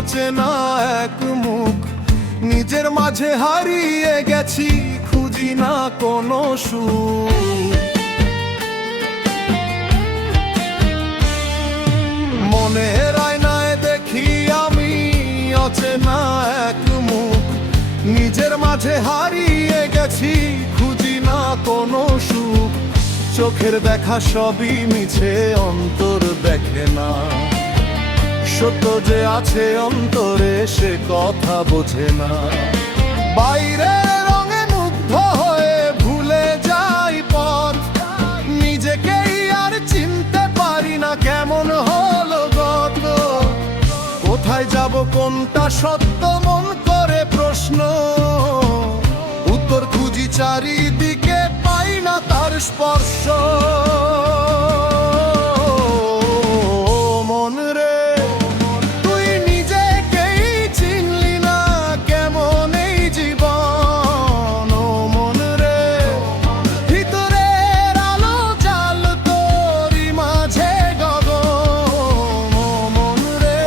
অচেনা এক মুখ, নিজের মাঝে হারিয়ে গেছি, খুঁজি না কোনো সুখ। মনের আয়নায় দেখি আমি অচেনা এক মুখ, নিজের মাঝে হারিয়ে গেছি, খুঁজি না কোনো সুখ। চোখের দেখা সবই মিছে, অন্তর দেখে না সত্য যে আছে অন্তরে, সে কথা বোঝে না। বাইরে রঙে মুগ্ধ হয়ে ভুলে যাই পথ, নিজেকেই আর চিনতে পারি না কেমন হলো গত। কোথায় যাব কোনটা সত্য মন করে প্রশ্ন, উত্তর খুঁজি চারিদিকে পাই না তার স্পর্শ। মন রে তুই নিজেকেই চিনলি না, কেমন এই জীবন। ও মন রে ভিতরের আলো জাল তোরই মাঝে গগন। ও মন রে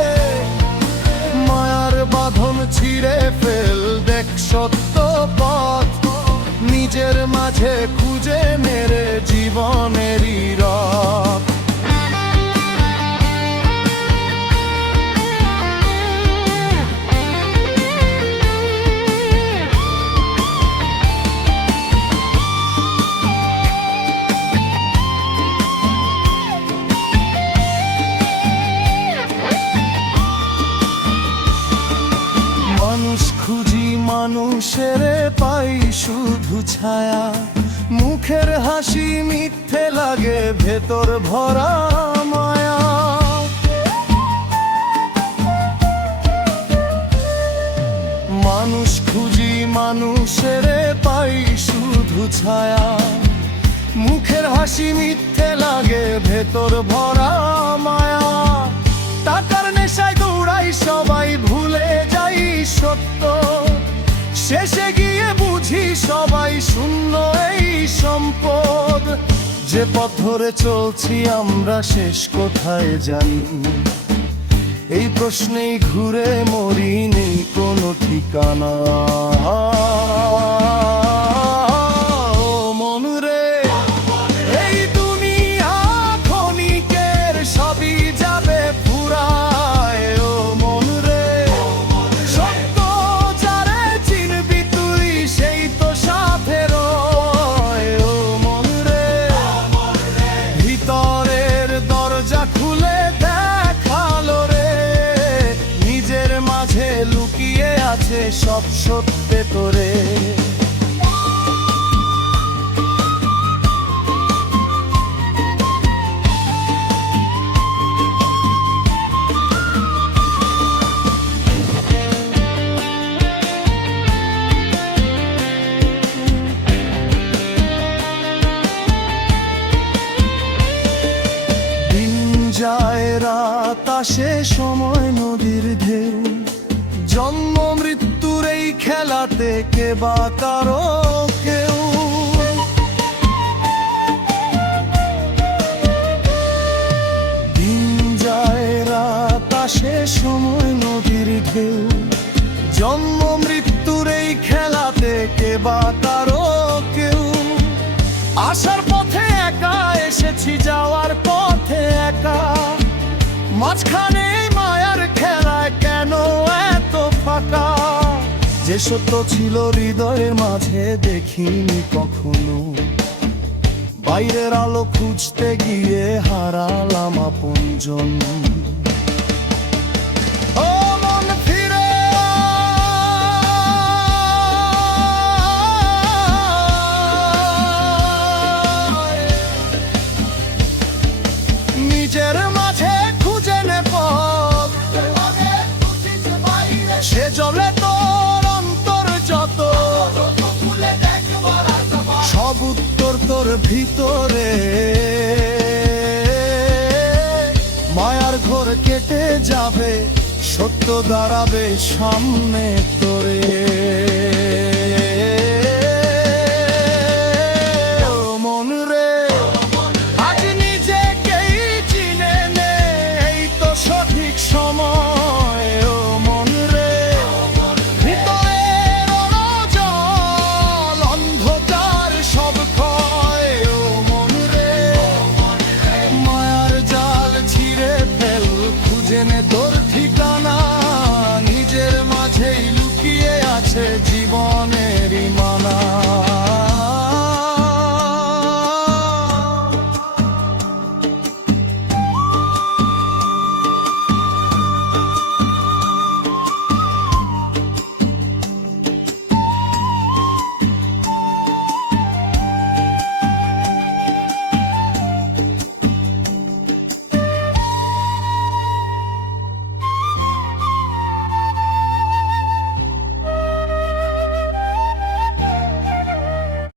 মায়ার বাঁধন ছিঁড়ে ফেল, দেখ সত্য পথ নিজের মাঝে খুঁজে মেরে জীবনেরই রথ। মানুষ খুঁজি মানুষের পাই শুধু ছায়া, মুখের হাসি মিথ্যে লাগে, ভেতর ভরা মায়া। মানুষ খুঁজি মানুষের পাই শুধু ছায়া, মুখের হাসি মিথ্যে লাগে, ভেতর ভরা মায়া। টাকার নেশায় দৌড়াই সবাই, ভুলে যাই সত্য, শেষে গিয়ে বুঝি সবাই শূন্য এই সম্পদ। যে পথ ধরে চলছি আমরা শেষ কোথায় জানি, এই প্রশ্নেই ঘুরে মরি, নেই কোনো ঠিকানা। মন রে এই দুনিয়া ক্ষণিকের, সবই যাবে ফুরায়। ও মন রে সত্য যারে চিনবি তুই, সেই তো সাথে রয়। ও মন রে ভিতরের দরজা খুলে দেখালো রে, নিজের মাঝে লুকিয়ে আছে সব সত্যে তোরে। যায় রাত আসে সময় নদীর ঢেউ, জন্ম মৃত্যুর এই খেলাতে কে বা কারো কেউ। দিন যায় রাত আসে সময় নদীর ঢেউ, জন্ম মৃত্যুর এই খেলাতে কে বা কারো কেউ। আসার পথে একা এসেছি, যাওয়ার পথে একা, মাঝখানে মায়ার খেলায় কেন এত ফাঁকা। যে সত্য ছিল হৃদয়ের মাঝে দেখিনি কখনো, বাইরের আলো খুঁজতে গিয়ে হারালাম আপনজন। নিজের মাঝে খুঁজে নে পথ, সে জলে তোর অন্তর যত, সব উত্তর তোর ভিতরে। মায়ার ঘোর কেটে যাবে, সত্য দাঁড়াবে সামনে তোরে।